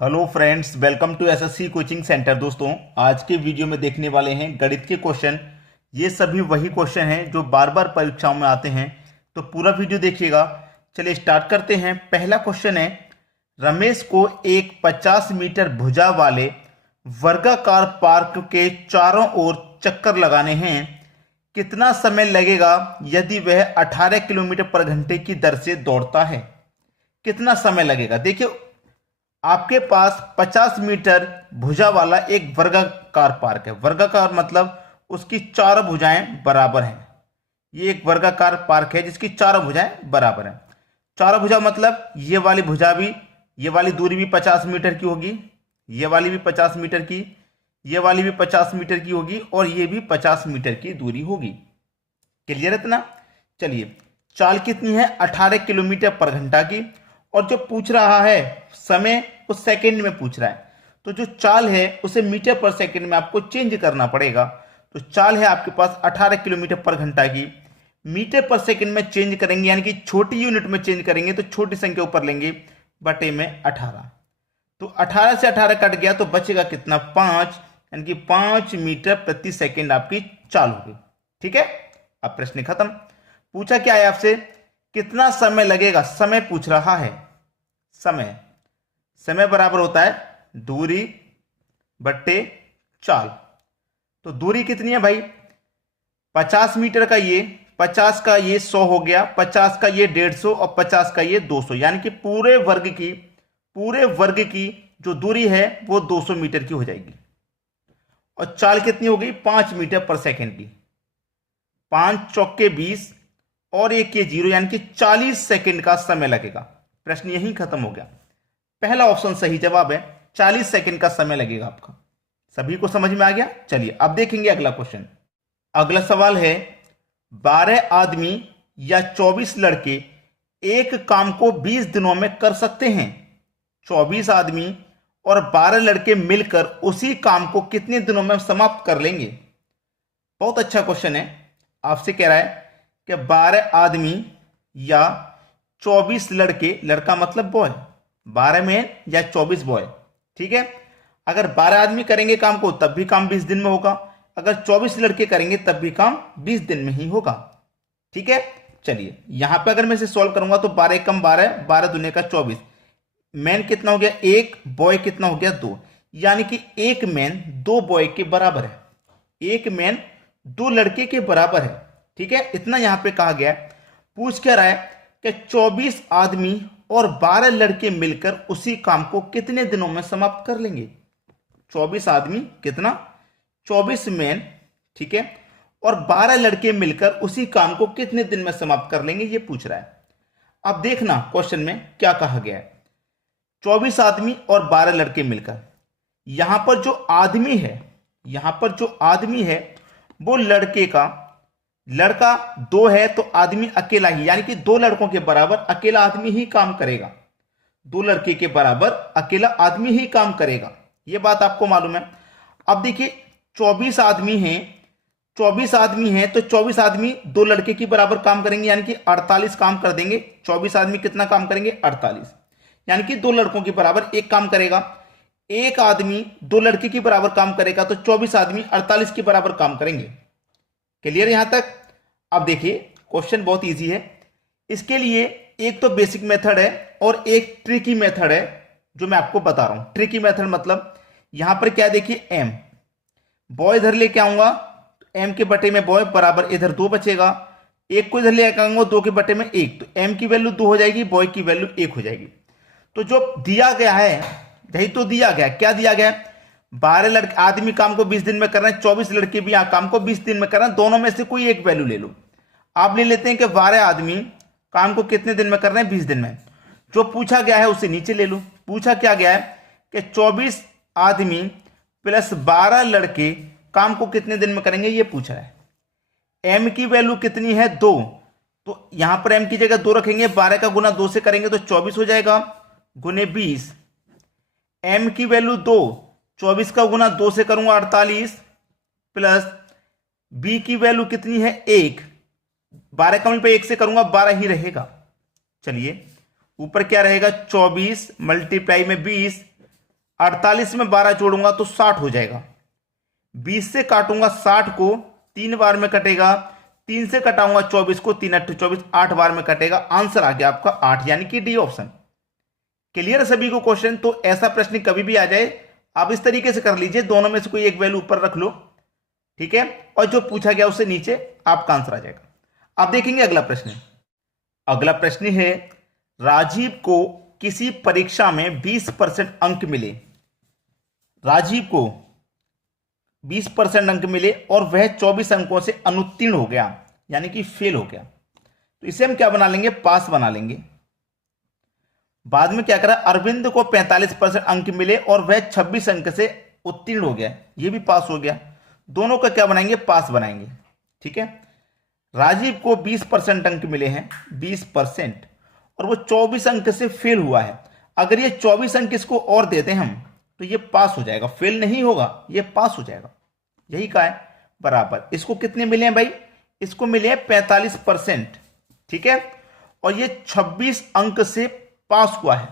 Hello friends, welcome to SSC coaching centre. दोस्तों, आज के वीडियो में देखने वाले हैं गणित के क्वेश्चन। ये सभी वही क्वेश्चन हैं जो बार बार परीक्षाओं में आते हैं, तो पूरा वीडियो देखिएगा। चलिए स्टार्ट करते हैं। पहला क्वेश्चन है, रमेश को एक 50 मीटर भुजा वाले वर्गाकार पार्क के चारों ओर चक्कर लगाने हैं। कितना समय लगेगा यदि वह 18 किलोमीटर पर घंटे की दर से दौड़ता है? कितना समय लगेगा? देखिए, आपके पास 50 मीटर भुजा वाला एक वर्गाकार पार्क है। वर्गाकार मतलब उसकी चारों भुजाएं बराबर हैं। ये एक वर्गाकार पार्क है जिसकी चारों भुजाएं बराबर हैं। चारों भुजा मतलब ये वाली भुजा भी, ये वाली दूरी भी 50 मीटर की होगी, ये वाली भी 50 मीटर की, ये वाली भी 50 मीटर की होगी और ये भी 50 मीटर की दूरी होगी। क्लियर है इतना? चलिए, चाल कितनी है? 18 किलोमीटर पर घंटा की। और जो पूछ रहा है समय, उस सेकंड में पूछ रहा है, तो जो चाल है उसे मीटर पर सेकंड में आपको चेंज करना पड़ेगा। तो चाल है आपके पास 18 किलोमीटर पर घंटा की, मीटर पर सेकंड में चेंज करेंगे, यानी कि छोटी यूनिट में चेंज करेंगे तो छोटी संख्या ऊपर लेंगे, बटे में 18। तो 18 से 18 कट गया तो बचेगा कितना? 5, यानी कि 5 मीटर प्रति सेकंड आपकी चाल होगी। ठीक है, अब प्रश्न खत्म। पूछा क्या है आपसे? कितना समय लगेगा? समय पूछ रहा है। समय बराबर होता है दूरी बट्टे चाल। तो दूरी कितनी है भाई? 50 मीटर का ये, 50 का ये 100 हो गया, 50 का ये 150 और 50 का ये 200, यानी कि पूरे वर्ग की जो दूरी है वो 200 मीटर की हो जाएगी। और चाल कितनी हो गई? 5 मीटर पर सेकंड की। 5 चौके 20 और एक ये 0, यानी कि 40 सेकंड का समय लगेगा। प्रश्न यहीं खत्म हो गया। पहला ऑप्शन सही जवाब है, 40 सेकंड का समय लगेगा आपका। सभी को समझ में आ गया? चलिए अब देखेंगे अगला क्वेश्चन। अगला सवाल है, 12 आदमी या 24 लड़के एक काम को 20 दिनों में कर सकते हैं। 24 आदमी और 12 लड़के मिलकर उसी काम को कितने दिनों में समाप्त कर लेंगे? बहुत अच्छा क्वेश्चन है। आपसे कह रहा है कि 12 आदमी या 24 लड़के, लड़का मतलब बॉय, 12 मैन या 24 बॉय। ठीक है, अगर 12 आदमी करेंगे काम को तब भी काम 20 दिन में होगा, अगर 24 लड़के करेंगे तब भी काम 20 दिन में ही होगा। ठीक है, चलिए यहां पे अगर मैं इसे सॉल्व करूंगा तो 12 एकम 12, 12 दूने का 24। मैन कितना हो गया? 1, बॉय कितना हो गया? 2, यानी कि एक मैन 2 बॉय के बराबर है, एक मैन 2 लड़के के बराबर है। ठीक है, इतना यहां पे कहा गया है। पूछ क्या रहा है कि 24 आदमी और 12 लड़के मिलकर उसी काम को कितने दिनों में समाप्त कर लेंगे? 24 आदमी कितना? 24 मैन, ठीक है, और 12 लड़के मिलकर उसी काम को कितने दिन में समाप्त कर लेंगे, ये पूछ रहा है। अब देखना क्वेश्चन में क्या कहा गया है। 24 आदमी और 12 लड़के मिलकर, यहां पर जो आदमी है, यहां पर जो आदमी है वो लड़के का, लड़का 2 है तो आदमी अकेला ही, यानी कि 2 लड़कों के बराबर अकेला आदमी ही काम करेगा। 2 लड़के के बराबर अकेला आदमी ही काम करेगा, यह बात आपको मालूम है। अब देखिए 24 आदमी हैं, 24 आदमी हैं तो 24 आदमी 2 लड़के के बराबर काम करेंगे, यानी कि 48 काम कर देंगे। 24 आदमी कितना काम करेंगे? 48, यानी कि 2 लड़कों के बराबर एक काम करेगा। एक आदमी 2 लड़के के बराबर काम करेगा तो 24 आदमी 48 के बराबर काम करेंगे। क्लियर यहां तक? अब देखिए क्वेश्चन बहुत इजी है। इसके लिए एक तो बेसिक मेथड है और एक ट्रिकी मेथड है जो मैं आपको बता रहा हूं। ट्रिकी मेथड मतलब यहां पर क्या देखिए, एम, बॉय इधर लेके आऊंगा, एम के बटे में बॉय बराबर इधर 2 बचेगा, एक को इधर लेके आऊंगा 2 के बटे में 1, तो एम की वैल्यू 2 हो जाएगी, बॉय की वैल्यू 1 हो जाएगी। तो जो दिया गया है, यही तो दिया गया, क्या दिया गया? 12 लड़के आदमी काम को 20 दिन में कर रहे हैं, 24 लड़के भी काम को 20 दिन में कर रहे हैं, दोनों में से कोई एक वैल्यू ले लो। आप ले लेते हैं कि 12 आदमी काम को कितने दिन में कर रहे हैं? 20 दिन में। जो पूछा गया है उसे नीचे ले लो। पूछा क्या गया है कि 24 आदमी प्लस 12 लड़के काम को कितने दिन में करेंगे, ये पूछा है। एम की वैल्यू कितनी है? 2, तो यहां पर एम की जगह 2 रखेंगे, 12 का गुना 2 से करेंगे तो 24 हो जाएगा, गुने 20। एम की वैल्यू 2, 24 का गुना 2 से करूंगा 48, प्लस बी की वैल्यू कितनी है? 1, 12 का पे 1 से करूंगा 12 ही रहेगा। चलिए ऊपर क्या रहेगा? 24 मल्टीप्लाई में 20 48 में 12 जोड़ूंगा तो 60 हो जाएगा। 20 से काटूंगा 60 को, 3 बार में कटेगा। 3 से कटाऊंगा 24 को, 3 8 24, 8 बार में कटेगा। आंसर आ गया आपका 8, यानी कि डी ऑप्शन। क्लियर सभी को क्वेश्चन? तो ऐसा प्रश्न कभी भी आ जाए आप इस तरीके से कर लीजिए, दोनों में से कोई एक वैल्यू ऊपर रख लो, ठीक है, और जो पूछा गया उससे नीचे आपका आंसर आ जाएगा। अब देखेंगे अगला प्रश्न। अगला प्रश्न है, राजीव को किसी परीक्षा में 20% अंक मिले। राजीव को 20% अंक मिले और वह 24 अंकों से अनुत्तीर्ण हो गया, यानी कि फेल हो गया। तो इसे हम क्या बना लेंगे? पास बना लेंगे। बाद में क्या करा? अरविंद को 45% अंक मिले और वह 26 अंक से उत्तीर्ण हो गया, ये भी पास हो गया। दोनों का क्या बनाएंगे? पास बनाएंगे, ठीक है। राजीव को 20% अंक मिले हैं, 20%, और वो 24 अंक से फेल हुआ है। अगर ये 24 अंक इसको और देते हम तो ये पास हो जाएगा, फेल नहीं होगा, ये पास हो जाएगा। यही कहा है बराबर। इसको कितने मिले हैं भाई? इसको मिले हैं 45%, ठीक है, और ये 26 अंक से पास हुआ है,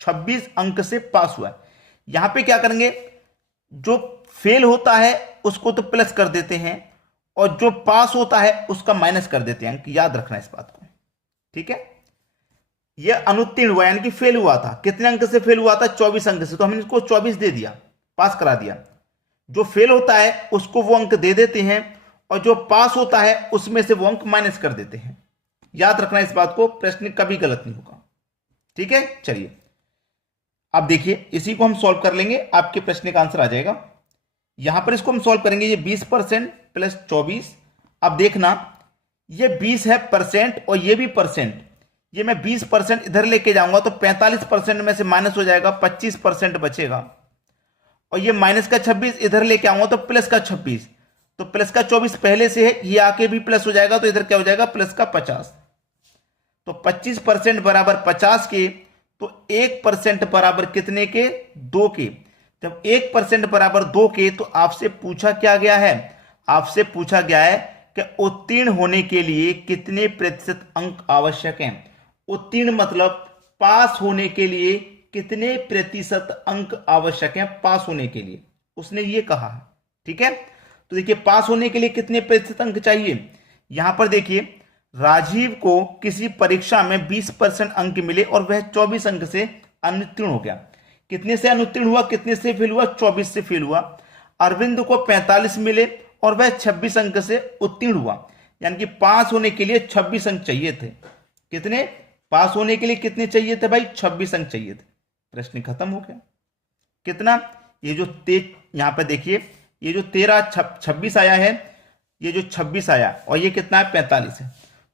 26 अंक से पास हुआ है। यहां पे क्या करेंगे? जो फेल होता है उसको तो प्लस कर देते हैं और जो पास होता है उसका माइनस कर देते हैं, याद रखना इस बात को, ठीक है। यह अनुत्तीर्ण हुआ यानी कि फेल हुआ था। कितने अंक से फेल हुआ था? 24 अंक से, तो हमने इसको 24 दे दिया, पास करा दिया। जो फेल होता है उसको वो अंक दे देते हैं और जो पास होता है उसमें से वो अंक माइनस कर देते हैं। याद रखना इस बात को, प्रश्न कभी गलत नहीं होगा, ठीक है। चलिए अब देखिए, इसी को हम सॉल्व कर लेंगे, आपके प्रश्न का आंसर आ जाएगा। यहां पर इसको हम सॉल्व करेंगे, ये 20% प्लस 24। अब देखना, ये 20 है परसेंट और ये भी परसेंट। ये मैं 20% इधर लेके जाऊंगा तो 45% में से माइनस हो जाएगा, 25% बचेगा। और ये माइनस का 26 इधर लेके आऊंगा तो प्लस का 26, तो प्लस का 24 पहले से है, ये आके भी प्लस हो जाएगा, तो इधर क्या हो जाएगा? प्लस का 50। तो 25% बराबर 50 के, तो 1% बराबर कितने के? 2 के। जब 1% बराबर 2 के, तो आपसे पूछा क्या गया है? आपसे पूछा गया है कि उत्तीर्ण होने के लिए कितने प्रतिशत अंक आवश्यक हैं। उत्तीर्ण मतलब पास होने के लिए कितने प्रतिशत अंक आवश्यक हैं पास होने के लिए, उसने ये कहा है, ठीक है। तो देखिए, पास होने के लिए कितने प्रतिशत अंक चाहिए। यहां पर देखिए, राजीव को किसी परीक्षा में 20% अंक मिले और वह 24 अंक से अनुत्तीर्ण हो गया। कितने से अनुत्तीर्ण हुआ? कितने से फेल हुआ? 24 से फेल हुआ। अरविंद को 45 मिले और वह 26 अंक से उत्तीर्ण हुआ, यानी कि पास होने के लिए 26 अंक चाहिए थे। कितने? पास होने के लिए कितने चाहिए थे भाई? 26 अंक चाहिए थे। प्रश्न खत्म हो गया। कितना? ये जो यहां पे देखिए, ये जो 26 आया है, ये जो 26 आया और ये कितना है? 45 है।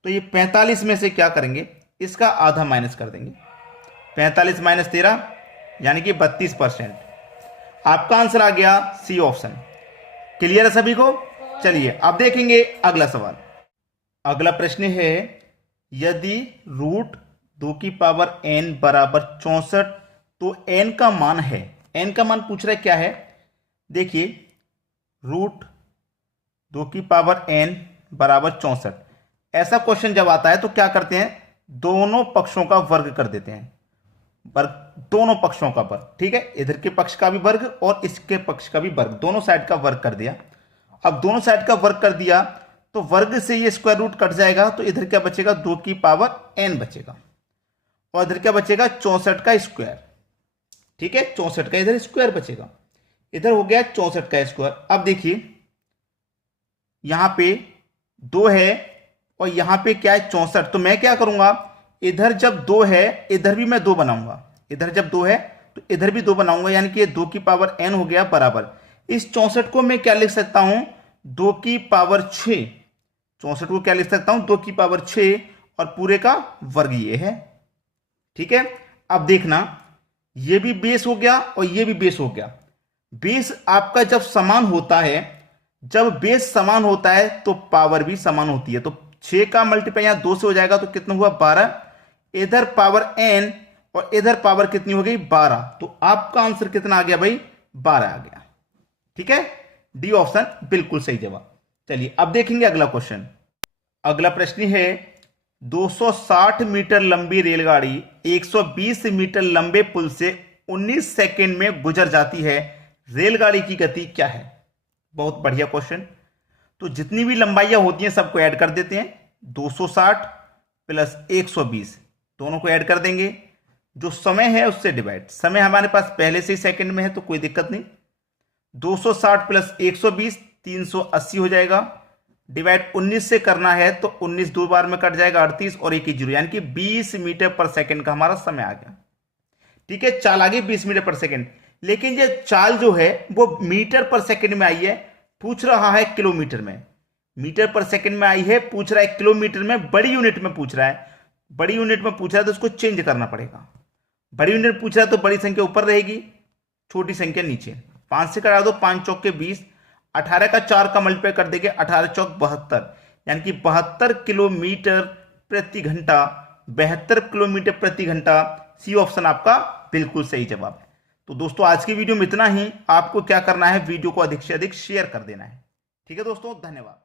तो ये 45 में से क्या करेंगे? इसका आधा माइनस कर देंगे। 45 माइनस 13 यानी कि 32%। आपका आंसर आ गया सी ऑप्शन। क्लियर है सभी को? चलिए अब देखेंगे अगला सवाल। अगला प्रश्न है, यदि √2n बराबर 64 तो n का मान है। n का मान पूछ रहा है क्या है? देखिए, √2n बराबर 64, ऐसा क्वेश्चन जब आता है तो क्या करते हैं? दोनों पक्षों का वर्ग कर देते हैं। वर्ग, दोनों पक्षों का वर्ग, ठीक है। इधर के पक्ष का भी वर्ग और इसके पक्ष का भी वर्ग, दोनों साइड का वर्ग कर दिया। अब दोनों साइड का वर्ग कर दिया तो वर्ग से ये स्क्वायर रूट कट जाएगा, तो इधर क्या बचेगा? 2n बचेगा और इधर क्या बचेगा? 64 का स्क्वायर, ठीक है। 64 का इधर स्क्वायर बचेगा, इधर हो गया 64 का स्क्वायर। अब देखिए, यहां पे 2 है और यहां पे क्या है? 64। तो मैं क्या करूंगा? इधर जब 2 है इधर भी मैं 2 बनाऊंगा। इधर जब 2 है तो इधर भी 2 बनाऊंगा, यानी कि ये 2n हो गया बराबर। इस 64 को मैं क्या लिख सकता हूं? 2/6। 64 को क्या लिख सकता हूं? 2/6 और पूरे का वर्ग ये है, ठीक है। अब देखना, ये भी बेस हो गया और ये भी बेस हो गया। बेस आपका जब समान होता है, जब बेस समान होता है तो पावर भी समान होती है। तो 6 का मल्टीप्लाई यहां 2 से हो जाएगा, तो कितना हुआ? 12। इधर पावर n और इधर पावर कितनी हो गई? 12। तो आपका आंसर कितना आ गया भाई? 12 आ गया, ठीक है। डी ऑप्शन बिल्कुल सही जवाब। चलिए अब देखेंगे अगला क्वेश्चन। अगला प्रश्न है, 260 मीटर लंबी रेलगाड़ी 120 मीटर लंबे पुल से 19 सेकंड में गुजर जाती है, रेलगाड़ी की गति क्या है? बहुत बढ़िया क्वेश्चन। तो जितनी भी लंबाइयां होती हैं सबको ऐड कर देते हैं। 260 प्लस 120 दोनों को ऐड कर देंगे। जो समय है उससे डिवाइड, समय हमारे पास पहले से ही सेकंड में है तो कोई दिक्कत नहीं। 260 प्लस 120 380 हो जाएगा। डिवाइड 19 से करना है तो 19 दो बार में कट जाएगा 38 और एक ही जीरो, यानी कि 20 मीटर पर सेकंड का हमारा समय आ गया। ठीक है, चाल आ गई 20 मीटर पर सेकंड। लेकिन ये चाल जो है वो मीटर पर सेकंड में आई है, पूछ रहा है किलोमीटर में। मीटर पर सेकंड में आई है, पूछ रहा है किलोमीटर में, बड़ी यूनिट में पूछ रहा है। बड़ी यूनिट में पूछ रहा है तो उसको चेंज करना पड़ेगा। बड़ी यूनिट पूछ रहा है तो बड़ी संख्या ऊपर रहेगी, छोटी संख्या नीचे। 5 से करा दो, 5 चौक के 20, 18 का 4 का मल्टीप्लाई कर देंगे, 18 चौक 72, यानी कि 72 किलोमीटर प्रति घंटा, 72 किलोमीटर प्रति घंटा। सी ऑप्शन आपका बिल्कुल सही जवाब है। तो दोस्तों आज की वीडियो में इतना ही। आपको क्या करना है, वीडियो को अधिक से अधिक शेयर कर देना है। ठीक है दोस्तों, धन्यवाद।